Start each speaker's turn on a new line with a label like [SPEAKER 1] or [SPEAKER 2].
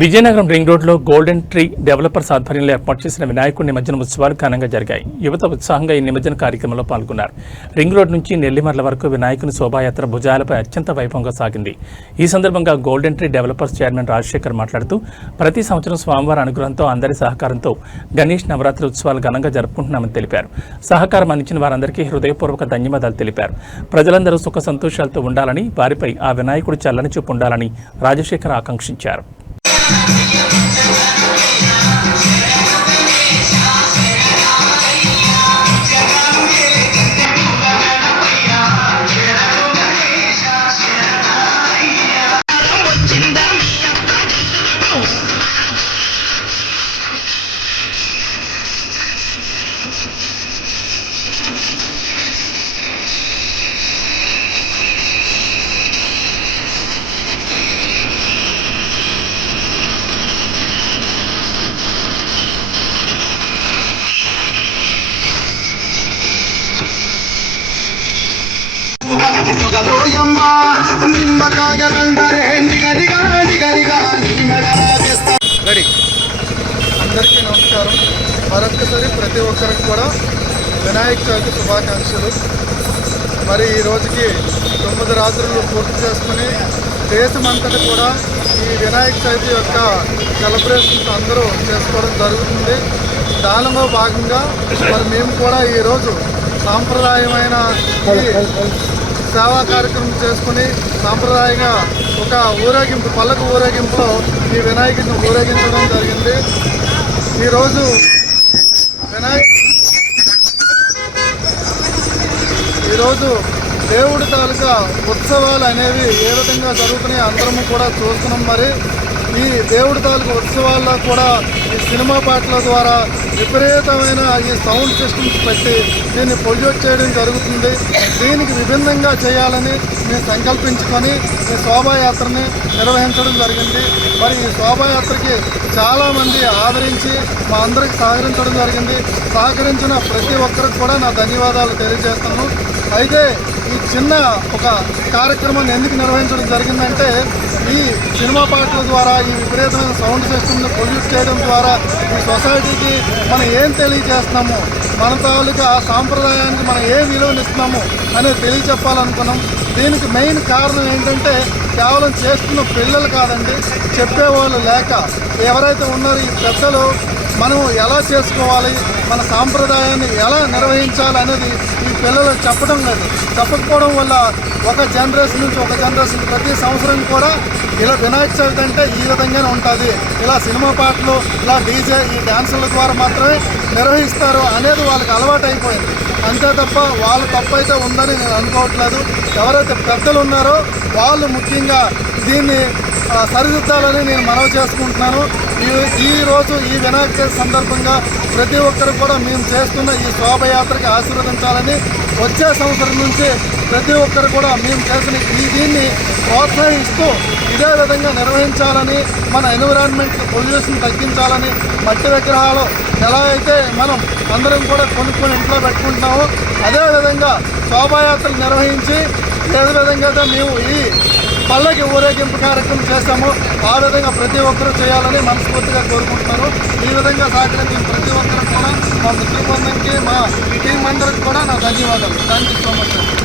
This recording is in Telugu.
[SPEAKER 1] విజయనగరం రింగ్ రోడ్లో గోల్డెన్ ట్రీ డెవలపర్స్ ఆధ్వర్యంలో ఏర్పాటు చేసిన వినాయకుడి నిమజ్జన ఉత్సవాలు ఘనంగా జరిగాయి. యువత ఉత్సాహంగా ఈ నిమజ్జన కార్యక్రమంలో పాల్గొన్నారు. రింగ్ రోడ్ నుంచి నెల్లిమర్ల వరకు వినాయకుని శోభాయాత్ర భుజాలపై అత్యంత వైభవంగా సాగింది. ఈ సందర్భంగా golden tree developers chairman Rajasekhar మాట్లాడుతూ ప్రతి సంవత్సరం స్వామివారి అనుగ్రహంతో అందరి సహకారంతో గణేష్ నవరాత్రి ఉత్సవాలు ఘనంగా జరుపుకుంటున్నామని తెలిపారు. సహకారం అందించిన వారందరికీ హృదయపూర్వక ధన్యవాదాలు తెలిపారు. ప్రజలందరూ సుఖ సంతోషాలతో ఉండాలని వారిపై ఆ వినాయకుడు చల్లని చూపు ఉండాలని రాజశేఖర్ ఆకాంక్షించారు.
[SPEAKER 2] Música
[SPEAKER 3] ready. అందరికీ నమస్కారం. మరొకసారి ప్రతి ఒక్కరికి కూడా వినాయక చవితి శుభాకాంక్షలు. మరి ఈ రోజుకి తొమ్మిది రాత్రులు పూర్తి చేసుకుని దేశమంతటి కూడా ఈ వినాయక చవితి యొక్క సెలబ్రేషన్స్ అందరూ చేసుకోవడం జరుగుతుంది. దానిలో భాగంగా మరి మేము కూడా ఈరోజు సాంప్రదాయమైన సేవా కార్యక్రమం చేసుకుని సాంప్రదాయంగా ఒక ఊరేగింపు పళ్ళకు ఊరేగింపులో ఈ వినాయకుడిని ఊరేగించడం జరిగింది. ఈరోజు వినాయక్ ఈరోజు దేవుడి తాలూకా ఉత్సవాలు అనేవి ఏ విధంగా జరుగుతున్నాయి అందరము కూడా చూస్తున్నాం మరి. ఈ దేవుడి తాలూకా ఉత్సవాల్లో కూడా ఈ సినిమా పాటల ద్వారా విపరీతమైన ఈ సౌండ్ సిస్టమ్స్ పెట్టి దీన్ని పొల్యూట్ చేయడం జరుగుతుంది. దీనికి విభిన్నంగా చేయాలని మేము సంకల్పించుకొని ఈ శోభాయాత్రని నిర్వహించడం జరిగింది. మరి ఈ శోభాయాత్రకి చాలామంది ఆదరించి మా అందరికి సహకరించడం జరిగింది. సహకరించిన ప్రతి ఒక్కరికి కూడా నా ధన్యవాదాలు తెలియజేస్తున్నాను. అయితే ఈ చిన్న ఒక కార్యక్రమాన్ని ఎందుకు నిర్వహించడం జరిగిందంటే ఈ సినిమా పాటల ద్వారా ఈ విపరీతమైన సౌండ్ సిస్టమ్ని పొల్యూట్ చేయడం ద్వారా ఈ సొసైటీకి మనం ఏం తెలియజేస్తున్నాము? మన తాలూకా ఆ సాంప్రదాయానికి మనం ఏ విలువనిస్తున్నాము అనేది తెలియచెప్పాలనుకున్నాం. దీనికి మెయిన్ కారణం ఏంటంటే కేవలం చేస్తున్న పిల్లలు కాదండి చెప్పేవాళ్ళు లేక ఎవరైతే ఉన్నారో ఈ పెద్దలు మనం ఎలా చేసుకోవాలి మన సాంప్రదాయాన్ని ఎలా నిర్వహించాలి అనేది ఈ పిల్లలకు చెప్పడం లేదు. చెప్పకపోవడం వల్ల ఒక జనరేషన్ నుంచి ఒక జనరేషన్ ప్రతి సంవత్సరం కూడా ఇలా వినాయక చవితి అంటే ఈ విధంగానే ఉంటుంది. ఇలా సినిమా పాటలు ఇలా డీజే ఈ డ్యాన్సుల ద్వారా మాత్రమే నిర్వహిస్తారు అనేది వాళ్ళకి అలవాటు అయిపోయింది. అంతే తప్ప వాళ్ళ తప్పు అయితే ఉందని నేను అనుకోవట్లేదు. ఎవరైతే పెద్దలు ఉన్నారో వాళ్ళు ముఖ్యంగా దీన్ని సరిదిద్దాలని నేను మనవి చేసుకుంటున్నాను. ఈ ఈ ఈ వినాయక చవితి సందర్భంగా ప్రతి ఒక్కరు కూడా మేము చేస్తున్న ఈ శోభయాత్రకి ఆశీర్వదించాలని వచ్చే సంవత్సరం నుంచి ప్రతి ఒక్కరు కూడా మేము చేసిన ఈ దీన్ని ప్రోత్సహిస్తూ ఇదే విధంగా నిర్వహించాలని మన ఎన్విరాన్మెంట్ పొల్యూషన్ తగ్గించాలని మట్టి విగ్రహాలు ఎలా అయితే మనం అందరం కూడా కొనుక్కొని ఇంట్లో పెట్టుకుంటున్నామో అదేవిధంగా శోభాయాత్రలు నిర్వహించి ఏ విధంగా అయితే మేము ఈ పల్లకి ఊరేగింపు కార్యక్రమం చేస్తాము. ఆ విధంగా ప్రతి ఒక్కరూ చేయాలని మనస్ఫూర్తిగా కోరుకుంటున్నాను. ఈ విధంగా సహకరించిన ప్రతి ఒక్కరు కూడా మా ముఖ్యమంత్రికి మా టీం అందరికి కూడా నా ధన్యవాదాలు. Thank you so much